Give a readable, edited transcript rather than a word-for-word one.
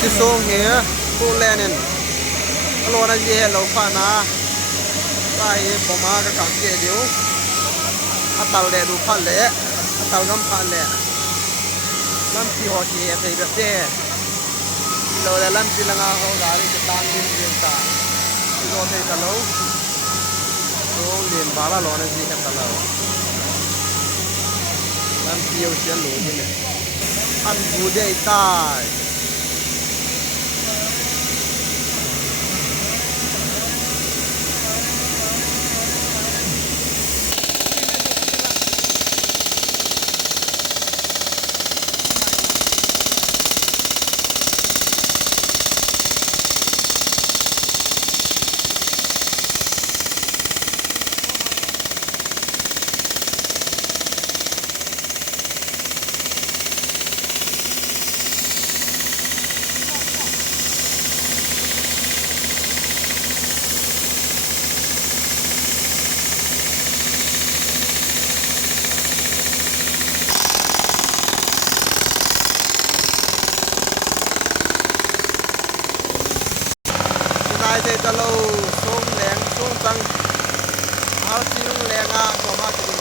ที่ทรงเหียผู้แลนินโลนันเย่เราฟ้านาไปผมมากับกังเกเดียวอัตตาเลดูพันเละอัตตากำพันเละลำพีหอเกียไปแบบเจ้เราได้ลำพีละงาเขาได้จะตามดินเรียนตาที่เราได้ตลอดเราเรียนบาลาโลนันเย่กันตลอดลำพีเอาเชียนหลูนี่เนี่ยอันบูเดย์ตายเจตโลส่งแหลงส่งตังเอาสิงแหลงอ่ะก็มาถึง